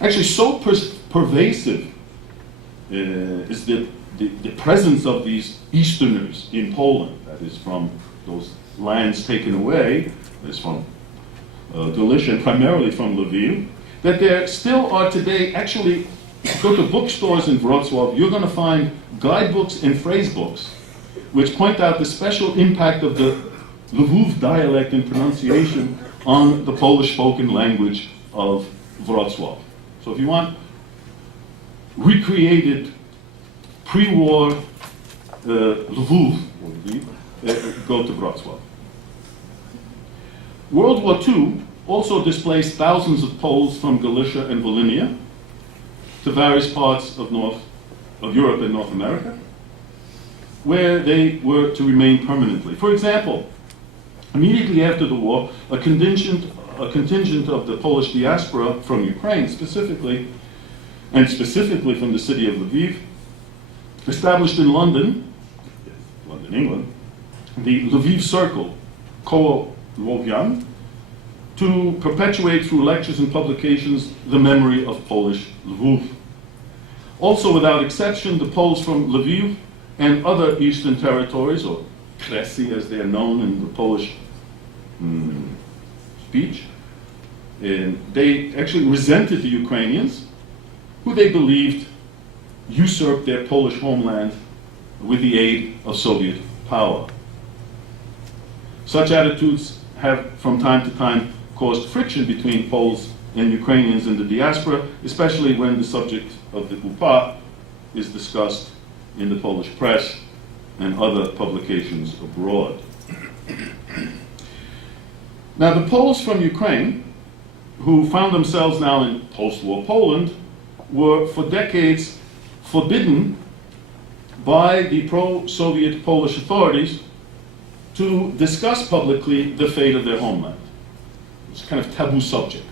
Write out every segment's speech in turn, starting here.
Actually, so pervasive is the presence of these Easterners in Poland, that is from those lands taken away, that is from Galicia and primarily from Lviv, that there still are today, actually, go to bookstores in Wrocław, you're going to find guidebooks and phrase books which point out the special impact of the Lviv dialect and pronunciation on the Polish spoken language of Wrocław. So if you want recreated pre-war Lviv, go to Wrocław. World War II also displaced thousands of Poles from Galicia and Volhynia to various parts of Europe and North America, where they were to remain permanently. For example, immediately after the war, a contingent of the Polish diaspora from Ukraine specifically, and specifically from the city of Lviv, established in London, England, the Lviv Circle, Koło Lwowian, to perpetuate through lectures and publications the memory of Polish Lviv. Also, without exception, the Poles from Lviv and other eastern territories, or Kresy as they are known in the Polish speech, and they actually resented the Ukrainians, who they believed usurped their Polish homeland with the aid of Soviet power. Such attitudes have from time to time caused friction between Poles and Ukrainians in the diaspora, especially when the subject of the UPA is discussed in the Polish press and other publications abroad. Now, the Poles from Ukraine, who found themselves now in post-war Poland, were for decades forbidden by the pro-Soviet Polish authorities to discuss publicly the fate of their homeland. It's a kind of taboo subject.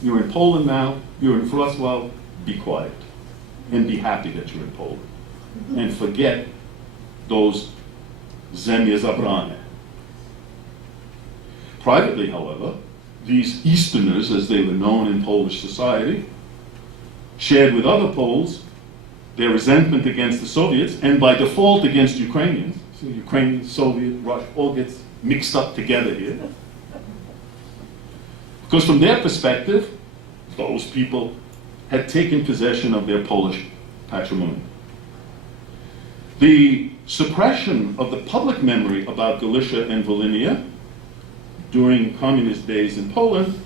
You're in Poland now, you're in Wrocław, be quiet and be happy that you're in Poland. And forget those zemlje zabrane. Privately, however, these Easterners, as they were known in Polish society, shared with other Poles their resentment against the Soviets, and by default against Ukrainians. So Ukrainian, Soviet, Russia, all gets mixed up together here. Because from their perspective, those people had taken possession of their Polish patrimony. The suppression of the public memory about Galicia and Volhynia during communist days in Poland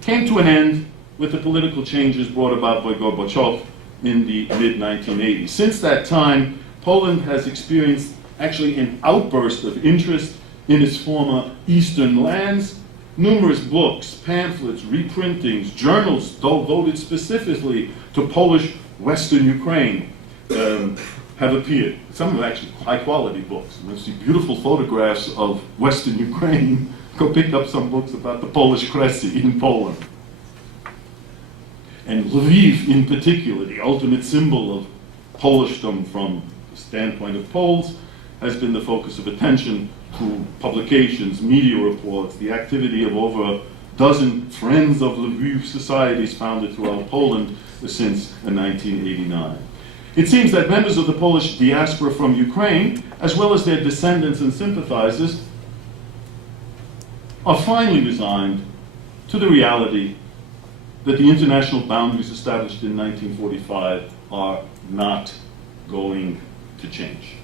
came to an end with the political changes brought about by Gorbachev in the mid-1980s. Since that time, Poland has experienced actually an outburst of interest in its former eastern lands. Numerous books, pamphlets, reprintings, journals devoted specifically to Polish Western Ukraine have appeared. Some are actually high-quality books. You see beautiful photographs of Western Ukraine. Go pick up some books about the Polish Kresy in Poland. And Lviv in particular, the ultimate symbol of Polishdom from the standpoint of Poles, has been the focus of attention through publications, media reports, the activity of over a dozen Friends of Lviv societies founded throughout Poland since 1989. It seems that members of the Polish diaspora from Ukraine, as well as their descendants and sympathizers, are finally resigned to the reality that the international boundaries established in 1945 are not going to change.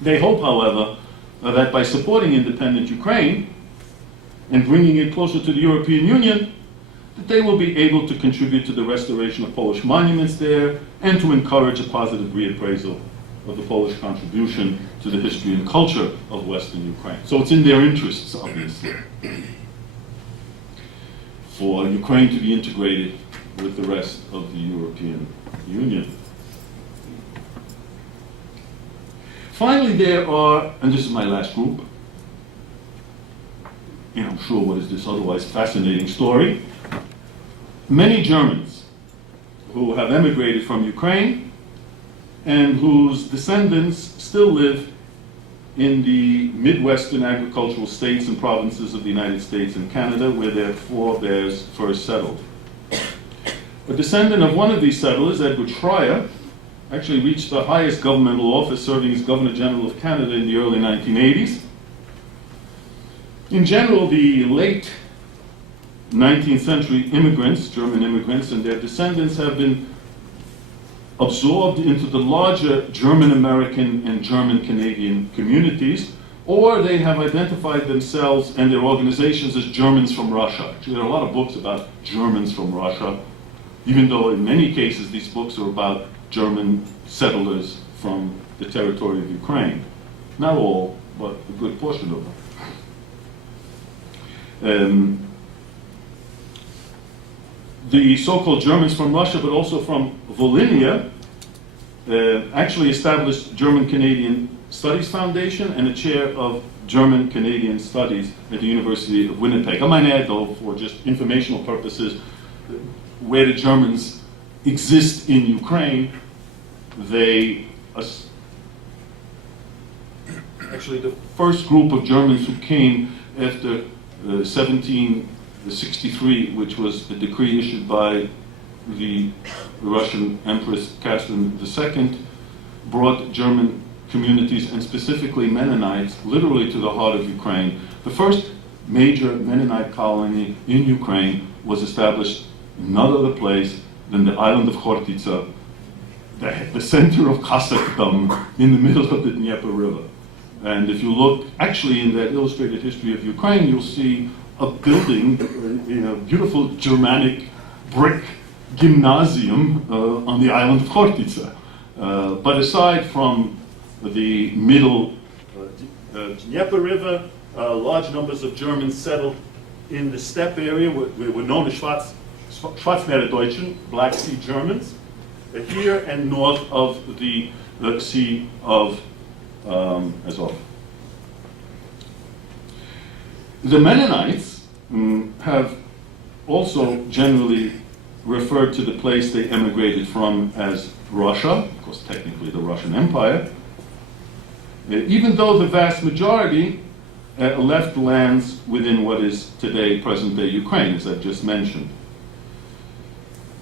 They hope, however, that by supporting independent Ukraine and bringing it closer to the European Union, that they will be able to contribute to the restoration of Polish monuments there and to encourage a positive reappraisal of the Polish contribution to the history and culture of Western Ukraine. So it's in their interests, obviously, for Ukraine to be integrated with the rest of the European Union. Finally, there are, and this is my last group, and I'm sure what is this otherwise fascinating story, many Germans who have emigrated from Ukraine and whose descendants still live in the Midwestern agricultural states and provinces of the United States and Canada, where their forebears first settled. A descendant of one of these settlers, Edward Schreier, actually reached the highest governmental office, serving as Governor General of Canada in the early 1980s. In general, the late 19th century immigrants, German immigrants, and their descendants have been absorbed into the larger German-American and German-Canadian communities, or they have identified themselves and their organizations as Germans from Russia. Actually, there are a lot of books about Germans from Russia, even though in many cases these books are about German settlers from the territory of Ukraine. Not all, but a good portion of them. The so-called Germans from Russia, but also from Volhynia, actually established German-Canadian Studies Foundation and a chair of German-Canadian Studies at the University of Winnipeg. I might add, though, for just informational purposes, where the Germans exist in Ukraine, actually the first group of Germans who came after 1763, which was the decree issued by the Russian Empress Catherine II, brought German communities, and specifically Mennonites, literally to the heart of Ukraine. The first major Mennonite colony in Ukraine was established in no other place than the island of Khortytsa, the center of Kazakhstan, in the middle of the Dnieper River. And if you look, actually, in that illustrated history of Ukraine, you'll see a building, beautiful Germanic brick gymnasium on the island of Khortytsa. But aside from the middle Dnieper River, large numbers of Germans settled in the steppe area, were known as Schwarzmeerdeutschen, Black Sea Germans, here and north of the Sea of Azov. The Mennonites have also generally referred to the place they emigrated from as Russia, of course technically the Russian Empire, even though the vast majority left lands within what is today present-day Ukraine, as I've just mentioned.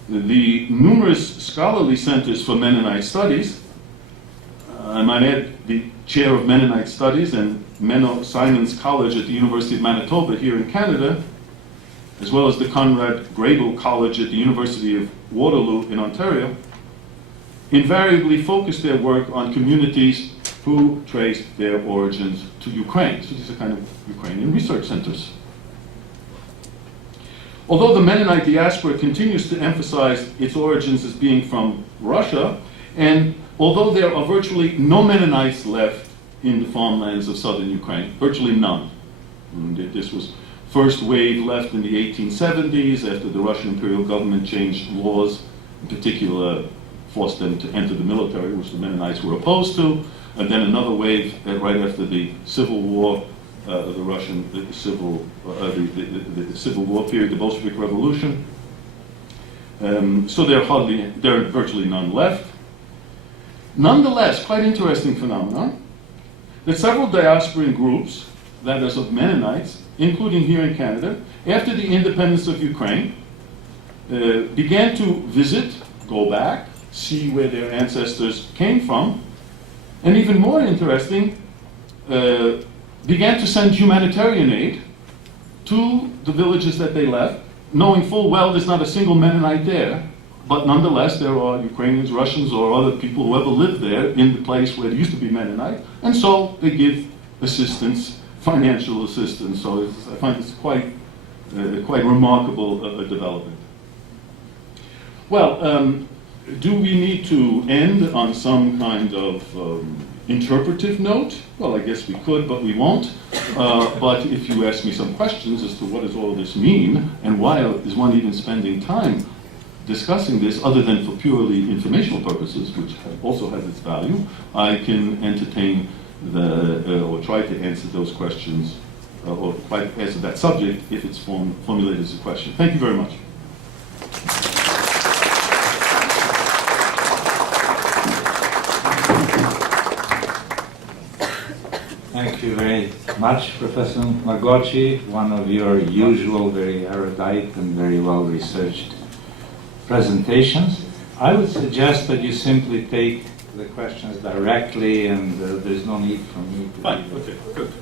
The numerous scholarly centers for Mennonite studies, I might add the chair of Mennonite studies and Menno Simons College at the University of Manitoba here in Canada, as well as the Conrad Grebel College at the University of Waterloo in Ontario, invariably focus their work on communities who traced their origins to Ukraine. So these are kind of Ukrainian research centers. Although the Mennonite diaspora continues to emphasize its origins as being from Russia, and although there are virtually no Mennonites left in the farmlands of southern Ukraine, virtually none. This was first wave left in the 1870s after the Russian imperial government changed laws, in particular forced them to enter the military, which the Mennonites were opposed to, and then another wave right after the Civil War, the Civil War period, the Bolshevik Revolution. So there are virtually none left. Nonetheless, quite interesting phenomenon, that several diasporan groups, that is of Mennonites, including here in Canada, after the independence of Ukraine, began to visit, go back, see where their ancestors came from, and even more interesting, began to send humanitarian aid to the villages that they left, knowing full well there's not a single Mennonite there, but nonetheless there are Ukrainians, Russians, or other people who ever lived there in the place where there used to be Mennonite, and so they give assistance, financial assistance. So I find this quite remarkable development. Well, do we need to end on some kind of interpretive note? Well, I guess we could, but we won't. But if you ask me some questions as to what does all this mean, and why is one even spending time discussing this other than for purely informational purposes, which also has its value, I can entertain or try to answer those questions, or try to answer that subject if it's formulated as a question. Thank you very much. Thank you very much, Professor Magocsi, one of your usual very erudite and very well-researched presentations. I would suggest that you simply take the questions directly, and there's no need for me to. Fine, okay, good.